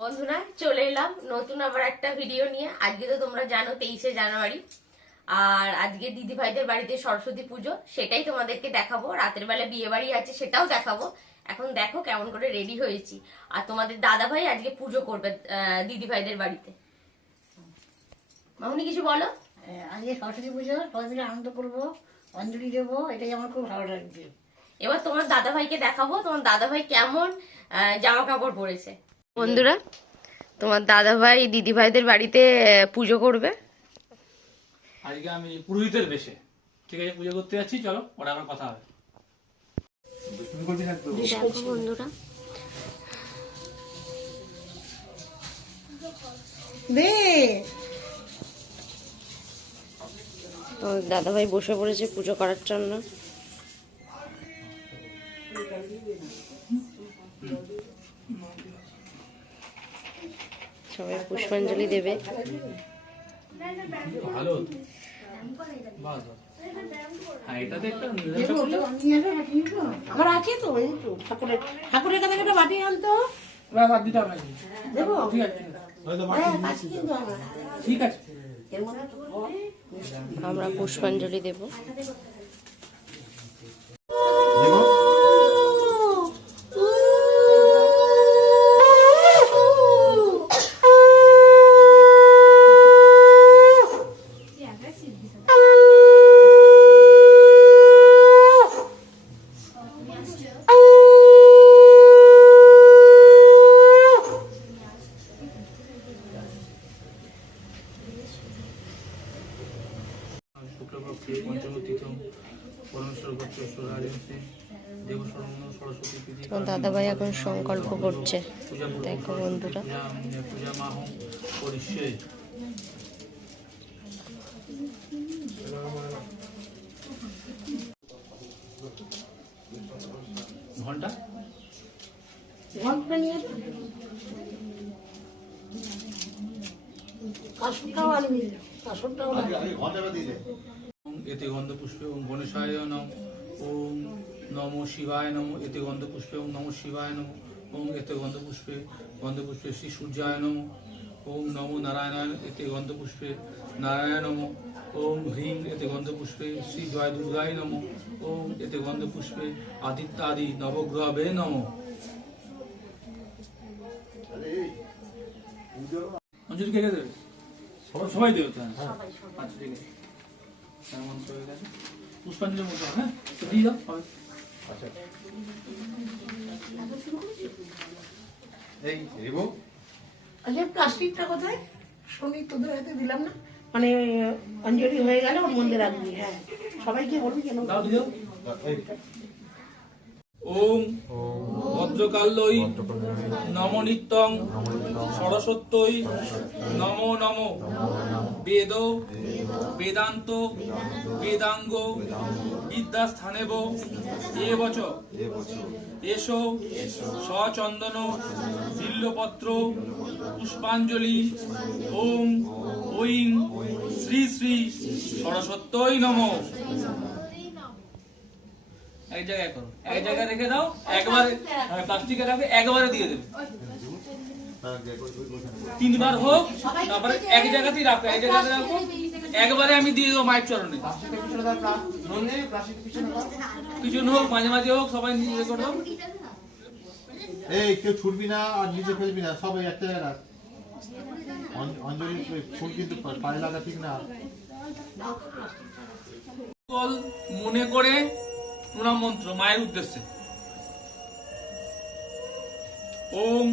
বন্ধুরা চলে এলাম নতুন আবার একটা ভিডিও নিয়ে। আজকে তো তোমরা জানো 23শে জানুয়ারি, আর আজকে দিদি ভাইদের বাড়িতে সরস্বতী পুজো, সেটাই তোমাদেরকে দেখাবো। রাতের বেলা বিয়ে বাড়ি আছে, সেটাও দেখাবো। এখন দেখো কেমন করে রেডি হয়েছি। আর তোমাদের দাদা ভাই আজকে পুজো করবে দিদি ভাইদের বাড়িতে। মামুনি কিছু বলো। আজকে সরস্বতী পুজো, সবাই মিলে আনন্দ করবো, অঞ্জলি দেবো, এটাই আমার খুব ভালো লাগছে। এবার তোমার দাদা ভাইকে দেখাবো তোমার দাদা ভাই কেমন জামা কাপড় পরেছে। বন্ধুরা, তোমার দাদা ভাই দিদি ভাইদের বাড়িতে পুজো করবে। আজকে আমি পুরোহিতের বেশে, ঠিক আছে, পুজো করতে যাচ্ছি। চলো, ওরা আমার কথা হবে। দেখো বন্ধুরা, তোমার দাদা ভাই বসে পড়েছে পুজো করার জন্য। সবাই পুষ্পাঞ্জলি দেবে। ভালো, এটাতে একটা আমার আছে তো, এই তো ঠাকুরের কাছে একটা বাটি আনতো, দিতে হবে নাকি? দেবো। ঠিক আছে, আছে কিন্তু আমার। ঠিক আছে। এর মধ্যে তো আমরা পুষ্পাঞ্জলি দেব। শুক্লপক্ষে পঞ্চমতীতম তোমার দাদা ভাই এখন সংকল্প করছে, দেখো বন্ধুরা। পূজা মাহম পরিষ্যে। ঘন্টা ঘন্টা নিয়ে কাশটাও আনবি, কাশটাও এতে গন্ধ পুষ্পে ওম গণেশায় নম। ওম নমো শিবায় নম। এতে গন্ধ পুষ্পে ওম নমো শিবায় নম। ওম এতে গন্ধ পুষ্পে শ্রী সূর্যায় নম। ওম নমো নারায়ণায়। এতে গন্ধ পুষ্পে নারায়ণ নম। ওম হ্রিং এতে গন্ধ পুষ্পে শ্রী জয় দুর্গায় নম। ওম এতে গন্ধ পুষ্পে আদিত্যাদি নবগ্রহে নম। অঞ্জলি কে কে দেবে? সবাই দেবে তো? হ্যাঁ, আচ্ছা ঠিক আছে। পুষ্পাঞ্জলি মতো, হ্যাঁ, দিয়ে দাও। আচ্ছা, আচ্ছা, প্লাস্টিকটা কোথায়? শুনি তোদের হাতে দিলাম না, মানে অঞ্জলি হয়ে গেলে ওর মধ্যে রাখবি। হ্যাঁ, সবাইকে বলবি কেন? দাও, দিয়ে দাও। ওম ভদ্রকাল্যই নম নিত্যং সরস্বত্যই নমো নমো। বেদ বেদান্ত বেদাঙ্গ বিদ্যাস্থানেব এবচ এসো সচন্দন বিল্লপত্র পুষ্পাঞ্জলি। ওম ঐং শ্রী শ্রী সরস্বত্যই নমঃ। এক জায়গায় করো, এক জায়গায় রেখে দাও, একবারে প্লাস্টিকে রাখবে, একবারে দিয়ে দেবে। 3 বার হোক, তারপরে এক জায়গাতেই রাখো, এক জায়গাতে রাখো, একবারে আমি দিয়ে দেবো মায়ের চরণে। পিছনে হোক, মাঝে মাঝে হোক, সবাই নিজে করে দাও। এই কেউ ছুটবি না আর নিচে ফেলবি না, সবাই একটা জায়গায় রাখ। অঞ্জলি ফুল কিন্তু পায়ে লাগা ঠিক না। মনে করে প্রণাম মন্ত্র মায়ের উদ্দেশ্যে। ওম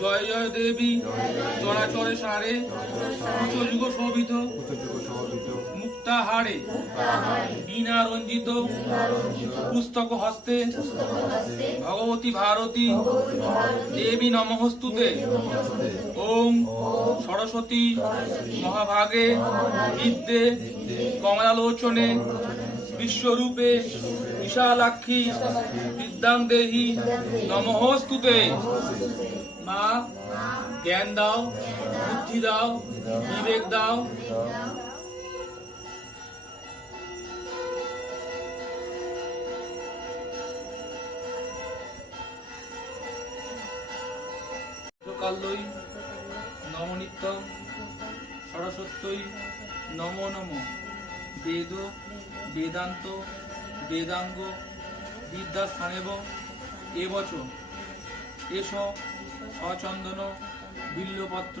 জয় জয় দেবী চরাচরে সারে উচ্চযুগ শোভিত মুক্তাহারে বীণা রঞ্জিত পুস্তক হস্তে ভগবতী ভারতী দেবী নমঃস্তুতে। ওম সরস্বতী মহাভাগে বিদ্যে কমলালোচনে বিশ্বরূপে বিশালাক্ষী বিদ্যাং দেহি নমঃস্তুতে। মা, জ্ঞান দাও, বুদ্ধি দাও, বিবেক দাও। কাল কাল্যই নমনিত্যং সরস্বত্যই নমো নমো বেদ বেদান্ত বেদাঙ্গ বিদ্যাস্থানেব এবচ এষ সচন্দন বিল্লপত্র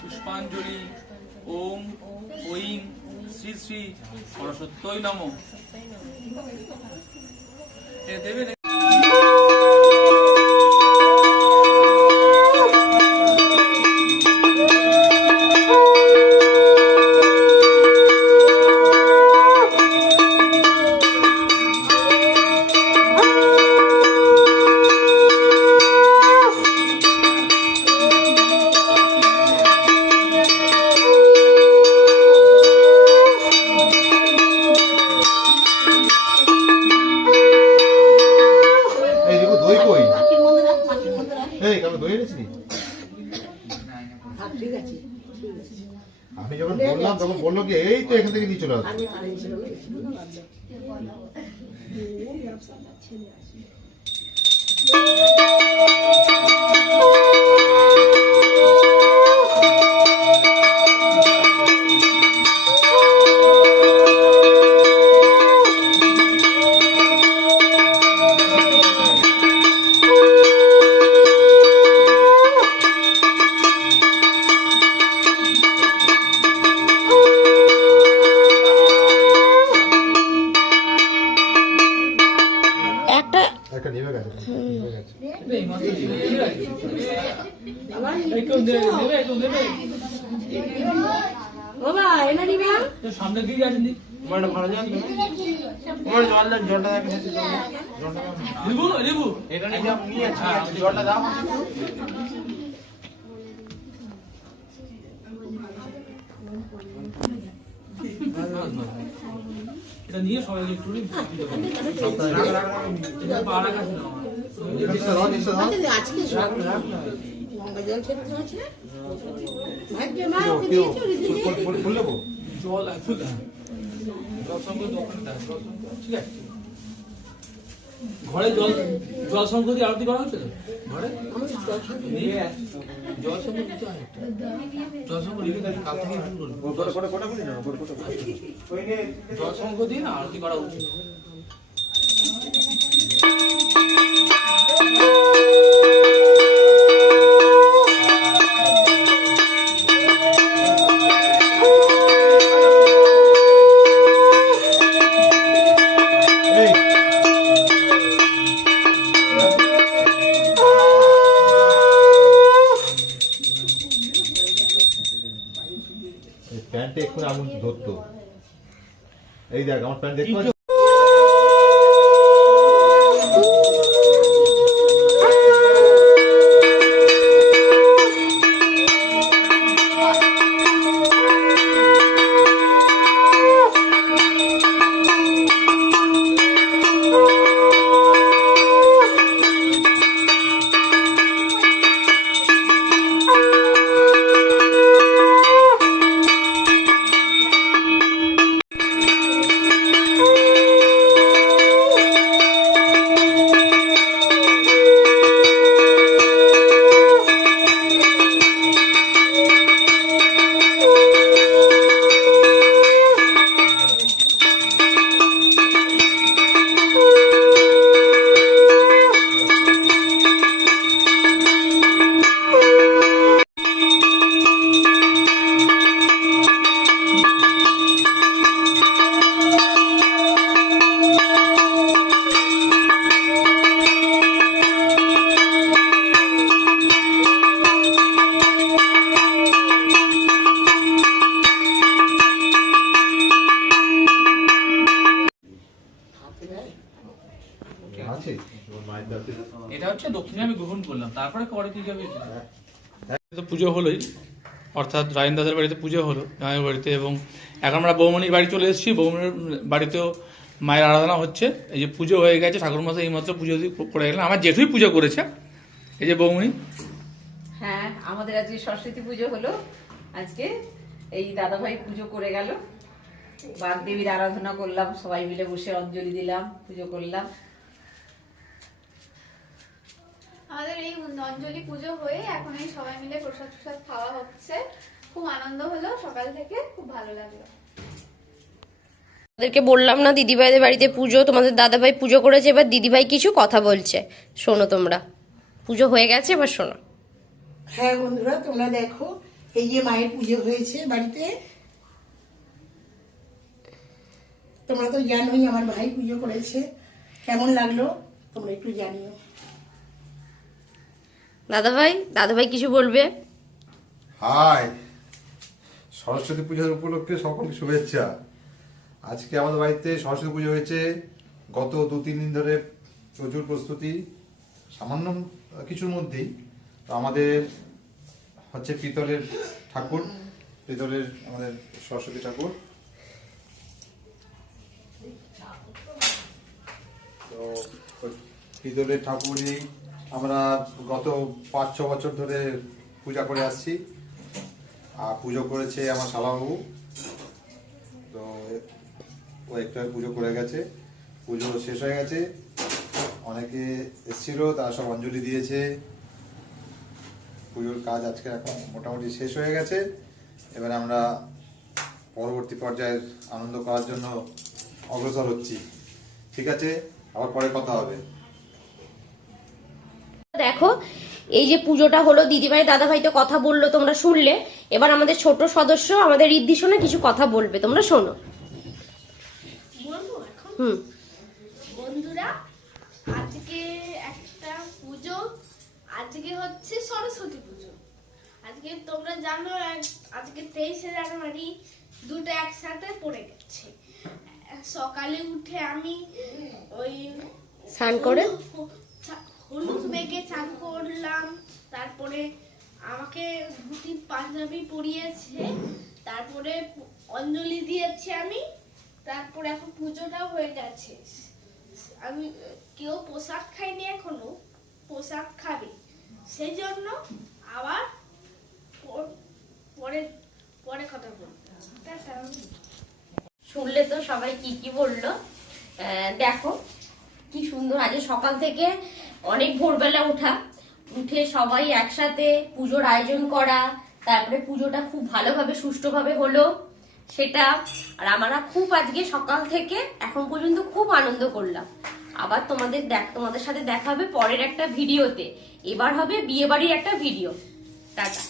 পুষ্পাঞ্জলি ওম ঐং শ্রী শ্রী সরস্বত্যই নমঃ। এ দেবে এই দেখো দই কই? মাটির মধ্যে রাখ, মাটির মধ্যে রাখ। এই কারো দই এনেছিস? থাক, ঠিক আছে, ঠিক আছে। আমি যখন বললাম তখন বললো কি এই তো এখান থেকে নিয়ে চলে আসবে। আমি কারেন্ট ছিল না, ছিল না, বাদ দাও। একটা একটা নিভে গেছে, নিভে গেছে। বাবা এনে নিবা সামনে দিকে আছেন দি রিবু রিবু এটা নিয়ে যাচ্ছি জলটা দাও। এটা নিয়ে সবাইকে একটু পাড়া কাছে নাও। নিশ্চয় দাও, নিশ্চয় দাও। আজকে গঙ্গা জল ছেড়ে আছে ভাগ্যে মা কেউ, ওকে কেউ, দিয়েছো রিদি ফুল নেবো? জল আছে না জল সঙ্গে দোকানে দেয় জল সঙ্গে ঠিক আছে ঘরে জল জল সঙ্গে দিয়ে আরতি করা হচ্ছে তো ঘরে নিয়ে জল সঙ্গে দিতে হয় একটা। জল সঙ্গে দিলে তাহলে কাল থেকে শুরু করবো জল সঙ্গে দিয়ে না আরতি করা উচিত। এই এই প্যান্টে এক্ষুনি আগুন ধরতো। এই দেখ আমার প্যান্ট দেখতে পাচ্ছিস? আছে তোমার মায়ের কাছে। এটা হচ্ছে দক্ষিণে আমি গ্রহণ করলাম তারপরে পরে কি যাবে তো পুজো হলোই অর্থাৎ রায়ন দাদার বাড়িতে পুজো হলো মায়ের বাড়িতে এবং এখন আমরা বৌমনির বাড়ি চলে এসেছি বৌমনির বাড়িতেও মায়ের আরাধনা হচ্ছে এই যে পুজো হয়ে গেছে ঠাকুরমশাই এইমাত্র পুজো করে গেলেন আমার জেঠুই পুজো করেছে এই যে বৌমনি হ্যাঁ আমাদের আজকে সরস্বতী পুজো হলো আজকে এই দাদাভাই পুজো করে গেল বাগদেবীর আরাধনা করলাম সবাই মিলে বসে অঞ্জলি দিলাম পুজো করলাম আমাদের এই অঞ্জলি পুজো হয়ে এখন এই সবাই মিলে প্রসাদ প্রসাদ খাওয়া হচ্ছে, খুব আনন্দ হলো, সকাল থেকে খুব ভালো লাগলো। তোমাদেরকে বললাম না দিদিভাইদের বাড়িতে পুজো, তোমাদের দাদাভাই পুজো করেছে, এবার দিদিভাই কিছু কথা বলছে, শোনো তোমরা। পুজো হয়ে গেছে, এবার শোনো। হ্যাঁ বন্ধুরা, তোমরা দেখো এই যে মায়ের পুজো হয়েছে বাড়িতে। তোমরা তো জানোই আমার ভাই পুজো করেছে, কেমন লাগলো তোমরা একটু জানিও। দাদাভাই কিছু বলবে? হাই, সরস্বতী পূজার উপলক্ষে সকলকে শুভেচ্ছা। আজকে আমাদের বাড়িতে সরস্বতী পুজো হয়েছে। গত 2-3 দিন ধরে প্রচুর প্রস্তুতি, সামান্য কিছুর মধ্যেই। তো আমাদের হচ্ছে পিতলের ঠাকুর, পিতলের আমাদের সরস্বতী ঠাকুর। তো পিতলের ঠাকুরই আমরা গত 5-6 বছর ধরে পূজা করে আসছি। আর পুজো করেছে আমার শালাবাবু, তো ও একটা পুজো করে গেছে। পুজো শেষ হয়ে গেছে, অনেকে এসেছিল, তারা সব অঞ্জলি দিয়েছে। পুজোর কাজ আজকে এখন মোটামুটি শেষ হয়ে গেছে। এবার আমরা পরবর্তী পর্যায়ের আনন্দ করার জন্য অগ্রসর হচ্ছি। ঠিক আছে, আবার পরে কথা হবে। দেখো, এই যে পুজোটা হলো, দিদিভাই দাদাভাই তো কথা বললো, তোমরা শুনলে। এবার আমাদের ছোট সদস্য আমাদের ঋদ্ধি শোনা কিছু কথা বলবে, তোমরা শোনো। বলবো এখন? হুম। বন্ধুরা, আজকে একটা পুজো, আজকে হচ্ছে সরস্বতী পুজো। আজকে তোমরা জানো আজকে 23শে জানুয়ারি, দুটো একসাথে পড়ে গেছে। সকালে উঠে আমি ওই স্নান করে হলুদ মেখে চান করলাম, তারপরে আমাকে ধুতি পাঞ্জাবি পরিয়েছে, তারপরে অঞ্জলি দিয়েছি আমি, তারপরে এখন পুজোটাও হয়ে গেছে। আমি কেউ প্রসাদ খাইনি, এখনো প্রসাদ খাবে, সেই জন্য আবার পরে পরে কথা বলবো। শুনলে তো সবাই কি কি বললো। দেখো কি সুন্দর, আজ সকাল থেকে অনেক ভোরবেলা উঠে সবাই একসাথে পুজোর আয়োজন করা, তারপরে পুজোটা খুব ভালোভাবে সুষ্ঠুভাবে হলো সেটা। আর আমরা খুব আজকে সকাল থেকে এখন পর্যন্ত খুব আনন্দ করলাম। আবার তোমাদের সাথে দেখা হবে পরের একটা ভিডিওতে। এবার হবে বিয়ে বাড়ির একটা ভিডিও। টাটা।